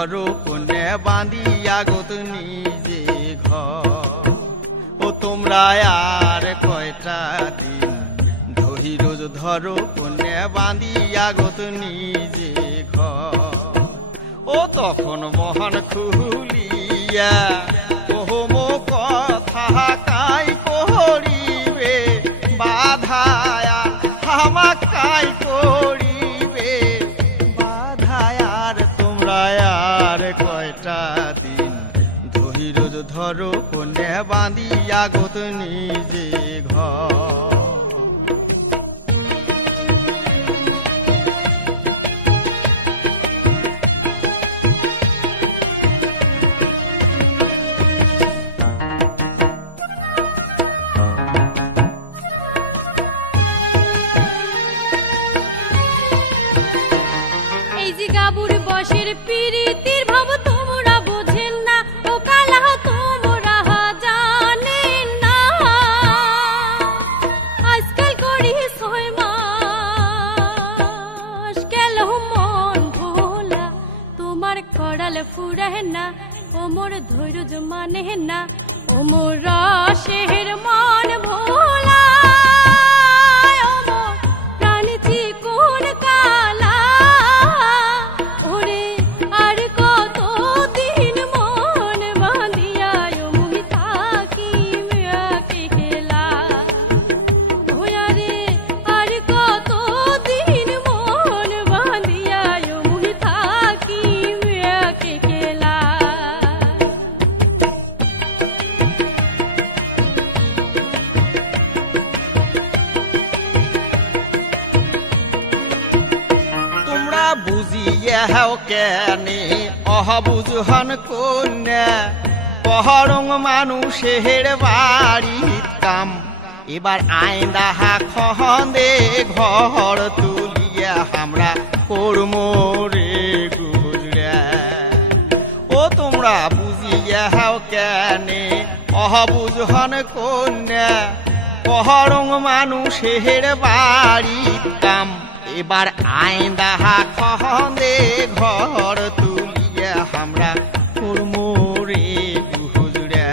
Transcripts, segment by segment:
ধরো কোনে বাঁধিয়া গোত নিজে ঘর। ও তোমরা আর কয়টা দিন ধৈর্য ধরো কোনে বাঁধিয়া গোত নিজে ঘর। ও তখন মহান খুলিয়া কহম কথা কাই করিবে বাধায়া হামাকাই করিবে বাধায়ার। তোমরা আর কয়টা দিন ধৈর্য ধরো কোনে বাঁধিয়া গোত নিজে ঘর। প্রীতির ভাব তোমরা বোঝেন না, ও কালা তোমরা জানেন না। আজকাল করি 6 মাস গেল মন ভোলা, তোমার কড়াল ফুরায় না, ও মোর ধৈর্য মানে না, ও মোর রসের মন ভোলা। বুঝিয়া হেও কেনে অহবুঝহন কন্যা পহরং মানুষের বাড়ির কাম। এবার আইন্দাহা খন্দে ঘর তুলিয়া আমরা কর্মরে গুজরা। ও তোমরা বুঝিয়া হেও কেনে অহবুঝহন কন্যা পহরং মানুষের বাড়ির কাম। এবার আইন্দাহা খন্দে ঘর তুলিয়া আমরা কর্মরে গুজরা।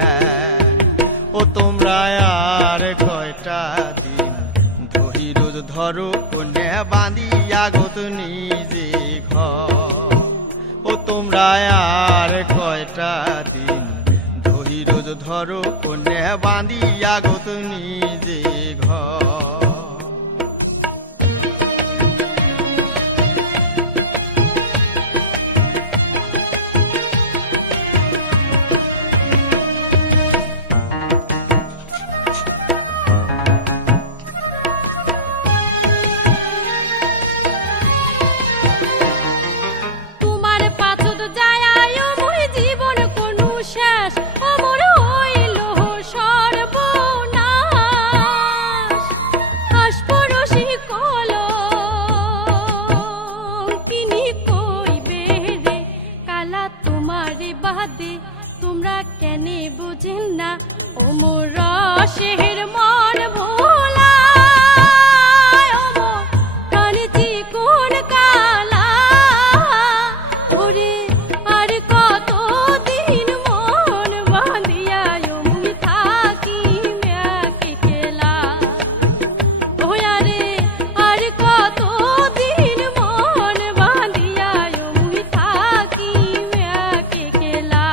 ও তোমরা আর কয়টা দিন ধৈর্য ধরো কোনে বাঁধিয়া গোত নিজে ঘর। ও তোমরা আর কয়টা দিন ধৈর্য ধরো কোনে বাঁধিয়া গোত নিজে ঘর। তোমরা কেনে বুঝেন না, ও মোর রসের মন ভোলা, ও মোর প্রাণী কোন কালা। ওরে আর কত দিন মন বাঁধিয়া মুই থাকি ম্যাকে খেলা। ও আরে আর কত দিন মন বাঁধিয়া মুই থাকি ম্যাকে খেলা।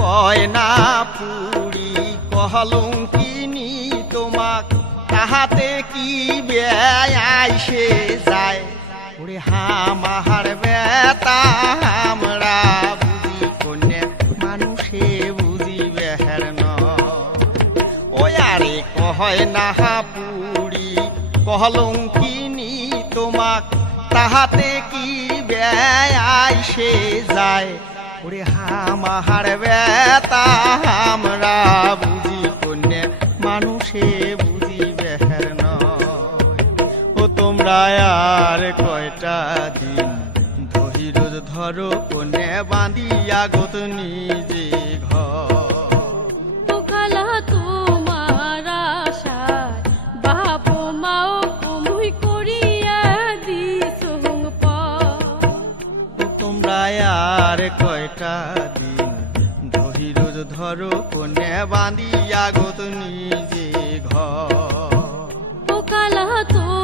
কয়না পুরি কলঙ্কিনী তোমাক তাহাতে কি বেয়াইসে যায়। ওরে হামাহার বেতা আমরা বুঝি কোনে মানুষে বুঝি বেহের ন। ওই আরে কয়না পুরি কলঙ্কিনী তোমাক তাহাতে কি বেয়াইসে যায়। ওরে হামাহার বেতা আমরা বুঝি কোনে মানুষে বুঝি বেহের নয়। ও তোমরা আর কয়টা দিন ধৈর্য ধরো কোনে বাঁধিয়া গোত নিজে ঘর। তোমরা আর কয়টা দিন ধৈর্য ধরো কন্যা বাঁধিয়া গো নিজে ঘর ও কালা তো